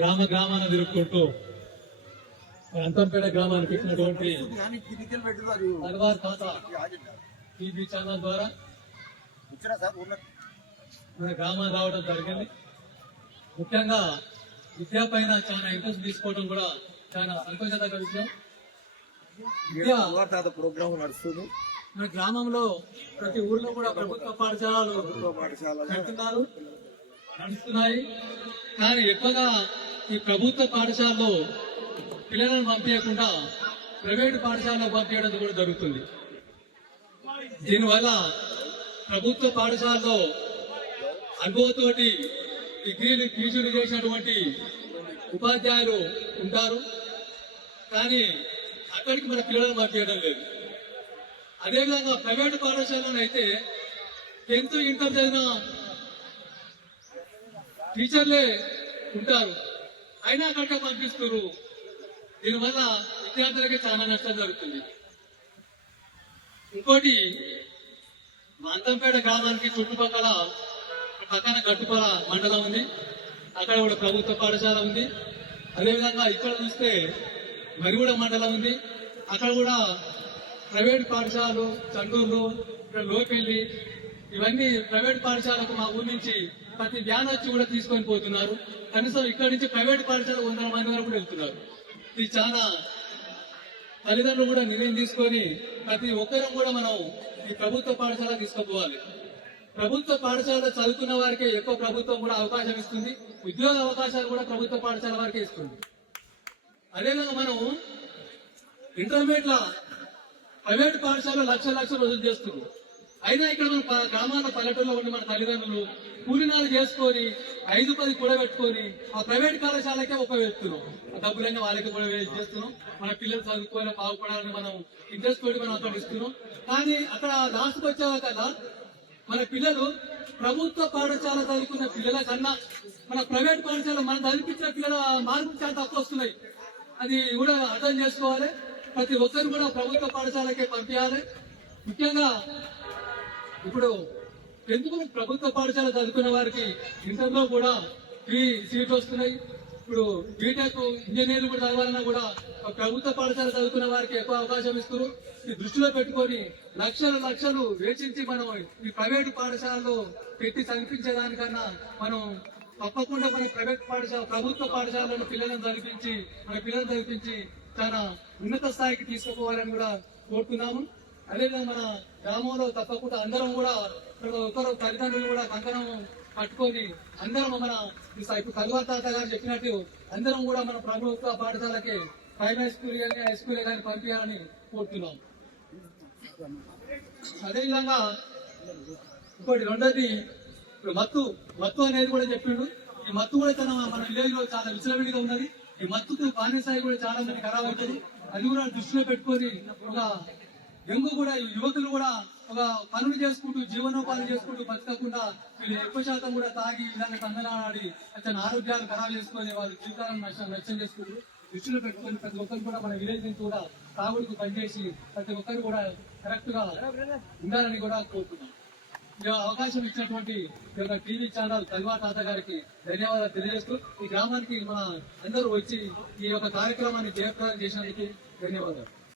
గ్రామాన్ని తిరుగుకుంటూ అంతంపేట గ్రామానికి ఇచ్చినటువంటి తలవార్ ఖాతా టీవీ ఛానల్ ద్వారా మన గ్రామాన్ని రావడం జరిగింది. ముఖ్యంగా విద్య పైన చాలా ఇంట్రెస్ట్ తీసుకోవడం కూడా చాలా సంతోషదగ్గ విషయం. ప్రోగ్రామ్ నడుస్తుంది. మన గ్రామంలో ప్రతి ఊర్లో కూడా ప్రభుత్వ పాఠశాలలు నడుస్తున్నాయి. కానీ ఎక్కువగా ఈ ప్రభుత్వ పాఠశాలలో పిల్లలను పంపించకుండా ప్రైవేటు పాఠశాలలో పంపించడం కూడా జరుగుతుంది. దీనివల్ల ప్రభుత్వ పాఠశాలలో అనుభవంతోటి డిగ్రీలు పీజీలు చేసినటువంటి ఉపాధ్యాయులు ఉంటారు, కానీ అక్కడికి మన పిల్లలను పంపించడం లేదు. అదేవిధంగా ప్రైవేటు పాఠశాలలో అయితే 10th ఇంటర్ చదివిన టీచర్లే ఉంటారు, అయినా అక్కడికే పంపిస్తారు. దీనివల్ల విద్యార్థులకి చాలా నష్టం జరుగుతుంది. ఇంకోటి, మంతంపేట గ్రామానికి చుట్టుపక్కల పక్కన గట్టుపల మండలం ఉంది, అక్కడ కూడా ప్రభుత్వ పాఠశాల ఉంది. అదేవిధంగా ఇక్కడ చూస్తే మరిగూడ మండలం ఉంది, అక్కడ కూడా ప్రైవేట్ పాఠశాలలు, చండూరు, ఇక్కడ లోపెల్లి, ఇవన్నీ ప్రైవేట్ పాఠశాలకు మా ఊరి నుంచి ప్రతి వ్యాన్ వచ్చి కూడా తీసుకొని పోతున్నారు. కనీసం ఇక్కడి నుంచి ప్రైవేట్ పాఠశాల 100 మంది వరకు కూడా వెళ్తున్నారు. ఇది చాలా తల్లిదండ్రులు కూడా నిర్ణయం తీసుకొని ప్రతి ఒక్కరం కూడా మనం ఈ ప్రభుత్వ పాఠశాల తీసుకుపోవాలి. ప్రభుత్వ పాఠశాల చదువుకున్న వారికే ఎక్కువ ప్రభుత్వం కూడా అవకాశం ఇస్తుంది, ఉద్యోగ అవకాశాలు కూడా ప్రభుత్వ పాఠశాల వారికే ఇస్తుంది. అదేవిధంగా మనం ఇంటర్మీడియట్ ప్రైవేట్ పాఠశాల లక్షలు వసూలు చేస్తుంది. అయినా ఇక్కడ మన గ్రామాల పల్లెటూరులో ఉండి మన తల్లిదండ్రులు కూలినాలు చేసుకొని 5-10 కూడబెట్టుకొని ఆ ప్రైవేట్ కళాశాలకే ఉపయోగిస్తున్నాం. ఆ డబ్బులన్నీ వాళ్ళకి కూడా చేస్తున్నాం. మన పిల్లలు చదువుకొని బాగుపడాలని మనం ఇంట్రెస్ట్ పెట్టి మనం అక్కడ ఇస్తున్నాం. కానీ అక్కడ లాస్ట్కి వచ్చేవాకల్లా మన పిల్లలు ప్రభుత్వ పాఠశాల చదువుకున్న పిల్లల కన్నా మన ప్రైవేట్ పాఠశాల మనం చదివించిన పిల్లల మార్కులు చాలా తక్కువ వస్తున్నాయి. అది కూడా అర్థం చేసుకోవాలి. ప్రతి ఒక్కరు కూడా ప్రభుత్వ పాఠశాలకే పంపించాలి. ముఖ్యంగా ఇప్పుడు ఎందుకు ప్రభుత్వ పాఠశాల చదువుకున్న వారికి ఇంటర్లో కూడా ఫ్రీ సీట్లు వస్తున్నాయి. ఇప్పుడు బీటెక్ ఇంజనీర్లు కూడా చదవాలన్నా కూడా ప్రభుత్వ పాఠశాల చదువుకున్న వారికి ఎక్కువ అవకాశం ఇస్తారు. ఈ దృష్టిలో పెట్టుకొని లక్షలు వేచించి మనం ఈ ప్రైవేటు పాఠశాలలో పెట్టి చదివించేదానికన్నా మనం తప్పకుండా మన ప్రైవేట్ పాఠశాల ప్రభుత్వ పాఠశాలను పిల్లలను చదివించి చాలా ఉన్నత స్థాయికి తీసుకుపోవాలని కూడా కోరుతున్నాము. అదేవిధంగా మన గ్రామంలో తప్పకుండా అందరం కూడా ఒకరు తల్లిదండ్రులు కూడా కంకణం పట్టుకొని అందరం మన ఇప్పుడు కల్వా తాత గారు చెప్పినట్టు అందరం కూడా మన ప్రభుత్వ పాఠశాలకి ప్రైమరీ స్కూల్ కానీ హై స్కూల్ కానీ పంపించాలని కోరుతున్నాం. అదేవిధంగా ఇంకోటి రెండోది, ఇప్పుడు మత్తు అనేది కూడా చెప్పిండు. ఈ మత్తు కూడా మన విలేజ్ లో చాలా విచలవిడిగా ఉన్నది. ఈ మత్తుకు బానిసాయి కూడా చాలా మంది ఖరాబ్ అవుతుంది. అది కూడా దృష్టిలో పెట్టుకొని ఒక యంగు కూడా యువకులు కూడా ఒక పనులు చేసుకుంటూ జీవనోపాధి చేసుకుంటూ బతకకుండా వీళ్ళు ఎక్కువ శాతం కూడా తాగి విధంగా తందనాడి అతని ఆరోగ్యాలు ఖరాబ్ చేసుకొని వాళ్ళ జీవితాలను నష్టం చేసుకుంటూ దృష్టిలో పెట్టుకొని ప్రతి ఒక్కరు కూడా మన విలేజ్ నుంచి కూడా తాగుడికి పనిచేసి ప్రతి ఒక్కరు కూడా కరెక్ట్ గా ఉండాలని కూడా కోరుతున్నాం. ఈ అవకాశం ఇచ్చినటువంటి టీవీ ఛానల్ తల్వా తాత గారికి ధన్యవాదాలు తెలియజేస్తూ ఈ గ్రామానికి మన అందరూ వచ్చి ఈ యొక్క కార్యక్రమాన్ని జయప్రదం చేసినందుకు ధన్యవాదాలు.